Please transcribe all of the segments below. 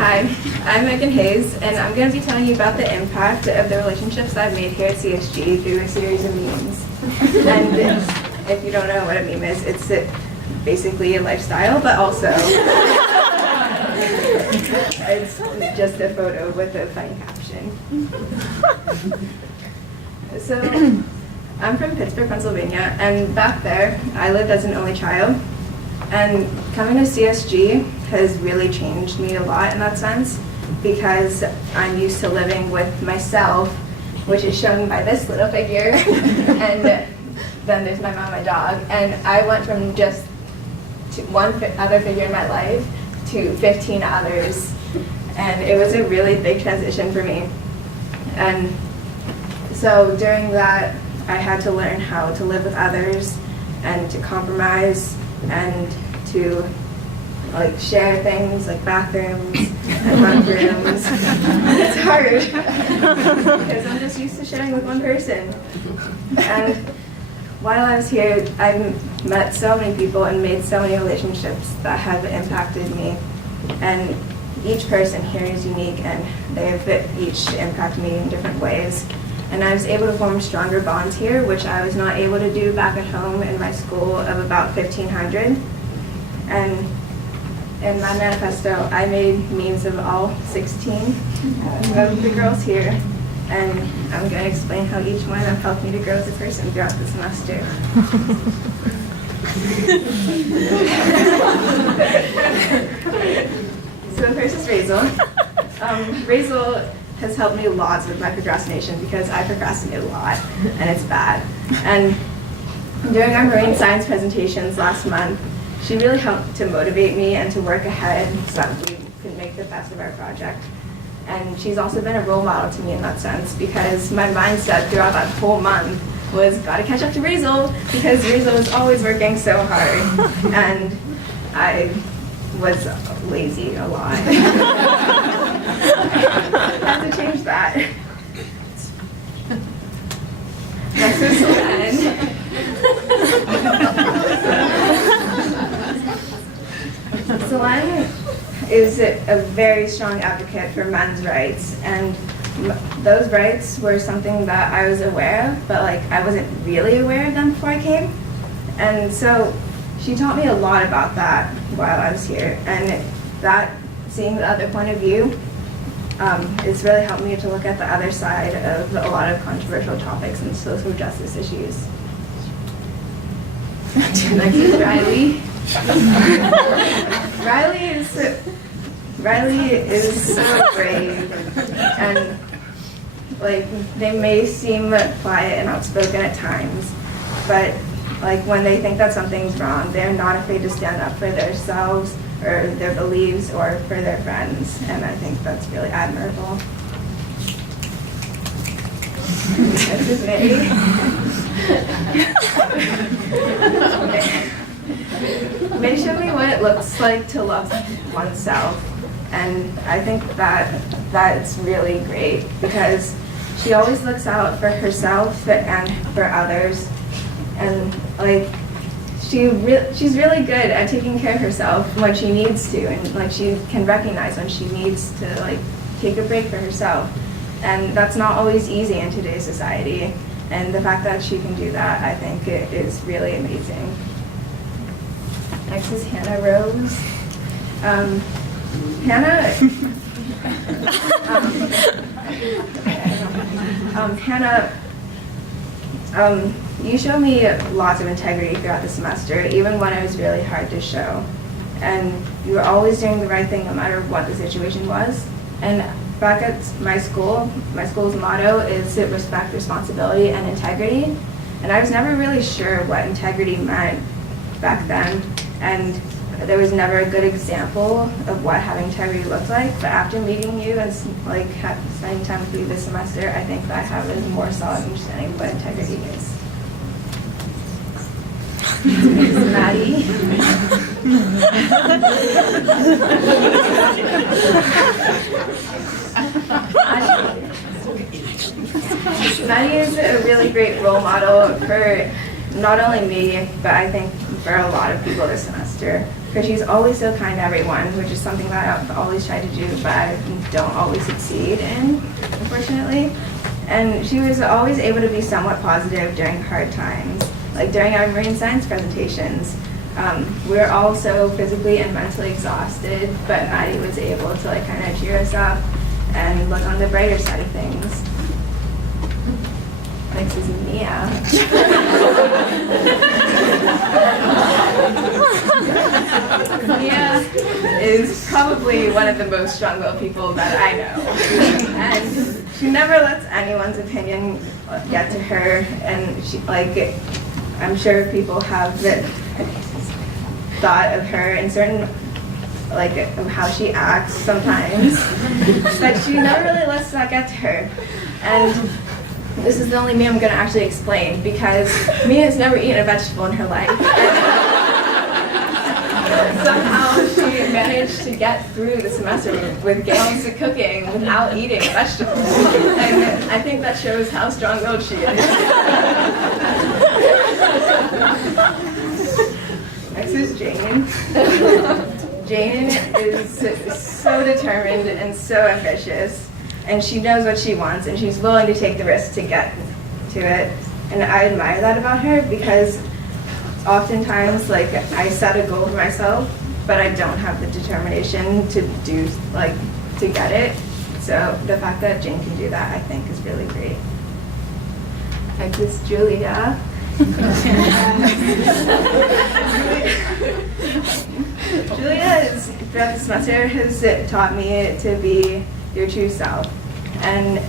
Hi, I'm Megan Hayes, and I'm going to be telling you about the impact of the relationships I've made here at CSG through a series of memes. And if you don't know what a meme is, it's basically a lifestyle, but also it's just a photo with a funny caption. So, I'm from Pittsburgh, Pennsylvania, and back there, I lived as an only child. And coming to CSG has really changed me a lot in that sense, because I'm used to living with myself, which is shown by this little figure, and then there's my mom and dog. And I went from just one other figure in my life to 15 others, and it was a really big transition for me. And so during that, I had to learn how to live with others and to compromise and to share things like bathrooms and run rooms. It's hard because I'm just used to sharing with one person. And while I was here, I've met so many people and made so many relationships that have impacted me. And each person here is unique, and they've each impacted me in different ways. And I was able to form stronger bonds here, which I was not able to do back at home in my school of about 1,500. And in my manifesto, I made memes of all 16 of the girls here. And I'm going to explain how each one have helped me to grow as a person throughout the semester. So first is Razel. Razel has helped me lots with my procrastination because I procrastinate a lot, and it's bad. And during our marine science presentations last month, she really helped to motivate me and to work ahead so that we could make the best of our project. And she's also been a role model to me in that sense, because my mindset throughout that whole month was gotta catch up to Razel, because Razel was always working so hard, and I was lazy a lot. I have to change that. Next is Solen. Solen is a very strong advocate for men's rights, and those rights were something that I was aware of, but I wasn't really aware of them before I came. And so she taught me a lot about that while I was here, and that seeing the other point of view, it's really helped me to look at the other side of a lot of controversial topics and social justice issues. Next is Riley. Riley is so brave, and they may seem quiet and outspoken at times, but when they think that something's wrong, they're not afraid to stand up for themselves or their beliefs or for their friends, and I think that's really admirable. This is Mary. May showed me what it looks like to love oneself, and I think that's really great, because she always looks out for herself and for others, and she's really good at taking care of herself when she needs to, and she can recognize when she needs to take a break for herself, and that's not always easy in today's society, and the fact that she can do that, I think it is really amazing. Next is Hannah Rose. Hannah you show me lots of integrity throughout the semester, even when it was really hard to show. And you were always doing the right thing no matter what the situation was. And back at my school's motto is respect, responsibility, and integrity. And I was never really sure what integrity meant back then. And there was never a good example of what having integrity looked like. But after meeting you and spending time with you this semester, I think that I have a more solid understanding of what integrity is. Maddie. Maddie is a really great role model for not only me, but I think for a lot of people this semester, because she's always so kind to everyone, which is something that I've always tried to do, but I don't always succeed in, unfortunately. And she was always able to be somewhat positive during hard times, like during our marine science presentations. We were all so physically and mentally exhausted, but Maddie was able to like kind of cheer us up and look on the brighter side of things. Next is Mia. Mia is probably one of the most strong-willed people that I know. And she never lets anyone's opinion get to her, and she, like, I'm sure people have thought of her in certain, like, of how she acts sometimes, but she never really lets that get to her. And this is the only Mia I'm going to actually explain, because Mia has never eaten a vegetable in her life. Somehow she managed to get through the semester with getting to cooking without eating vegetables. And I think that shows how strong-willed she is. Next is Jane. Jane is so determined and so ambitious, and she knows what she wants, and she's willing to take the risk to get to it. And I admire that about her, because oftentimes, like, I set a goal for myself, but I don't have the determination to do, like, to get it. So the fact that Jane can do that, I think, is really great. Next is Julia. Julia is, throughout the semester, has taught me to be your true self. And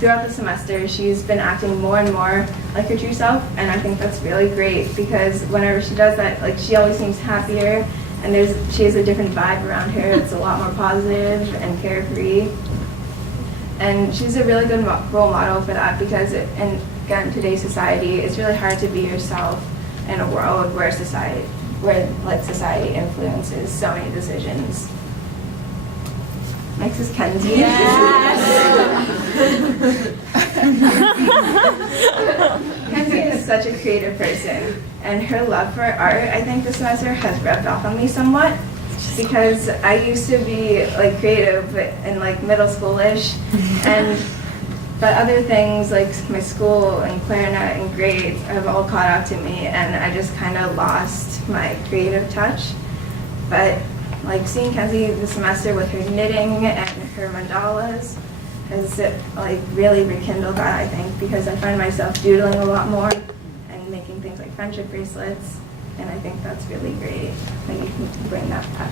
throughout the semester, she's been acting more and more like her true self, and I think that's really great, because whenever she does that, like, she always seems happier, and she has a different vibe around her. It's a lot more positive and carefree. And she's a really good role model for that, because in today's society, it's really hard to be yourself in a world where society influences so many decisions. Next is Kenzie. Yes. Kenzie is such a creative person, and her love for art, I think this semester has rubbed off on me somewhat, because I used to be like creative in like middle schoolish, but other things like my school and clarinet and grades have all caught up to me, and I just kind of lost my creative touch. But like seeing Kenzie this semester with her knitting and her mandalas has like really rekindled that, I think, because I find myself doodling a lot more and making things like friendship bracelets, and I think that's really great that you can bring that back.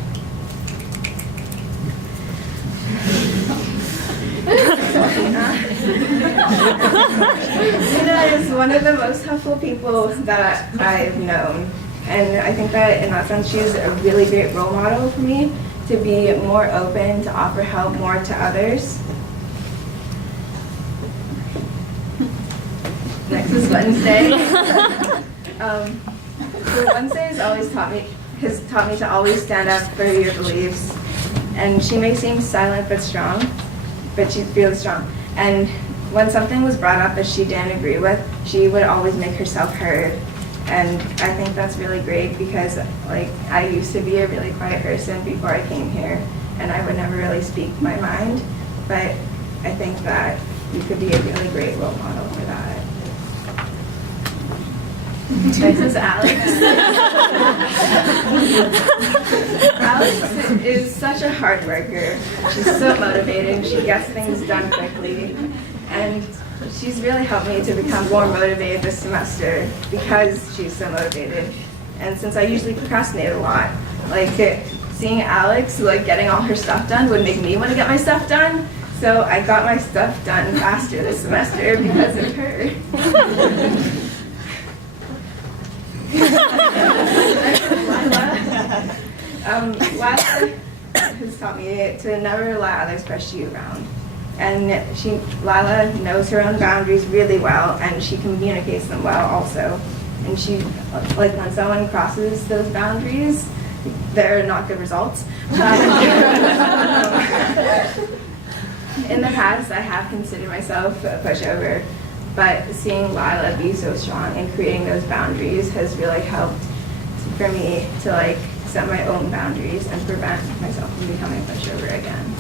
Nina is one of the most helpful people that I've known. And I think that in that sense, she's a really great role model for me to be more open, to offer help more to others. Next is Wednesday. So Wednesday has taught me to always stand up for your beliefs. And she may seem silent but strong, but she's really strong. And when something was brought up that she didn't agree with, she would always make herself heard. And I think that's really great, because like I used to be a really quiet person before I came here, and I would never really speak my mind, but I think that you could be a really great role model for that. Next is Alex. Alex is such a hard worker. She's so motivated. She gets things done quickly, and she's really helped me to become more motivated this semester because she's so motivated. And since I usually procrastinate a lot, like seeing Alex like getting all her stuff done would make me want to get my stuff done. So I got my stuff done faster this semester because of her. Lila has taught me to never let others push you around. And Lila knows her own boundaries really well, and she communicates them well also. And she, like when someone crosses those boundaries, they're not good results. In the past, I have considered myself a pushover, but seeing Lila be so strong and creating those boundaries has really helped for me to like set my own boundaries and prevent myself from becoming a pushover again.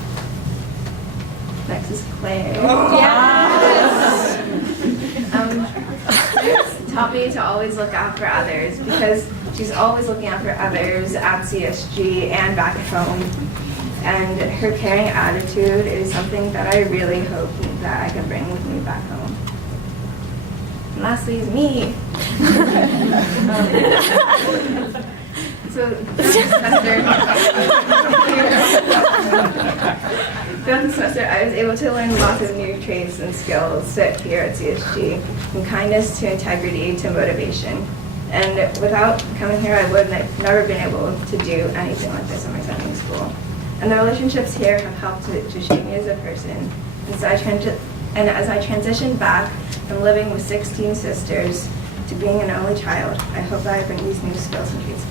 Next is Claire. Oh. Yes! Claire's taught me to always look out for others because she's always looking out for others at CSG and back at home. And her caring attitude is something that I really hope that I can bring with me back home. And lastly is me. So throughout the semester, I was able to learn lots of new traits and skills here at CSG, from kindness to integrity to motivation. And without coming here, I would have never been able to do anything like this in my Sunday school. And the relationships here have helped to shape me as a person. And so as I transition back from living with 16 sisters to being an only child, I hope that I bring these new skills and traits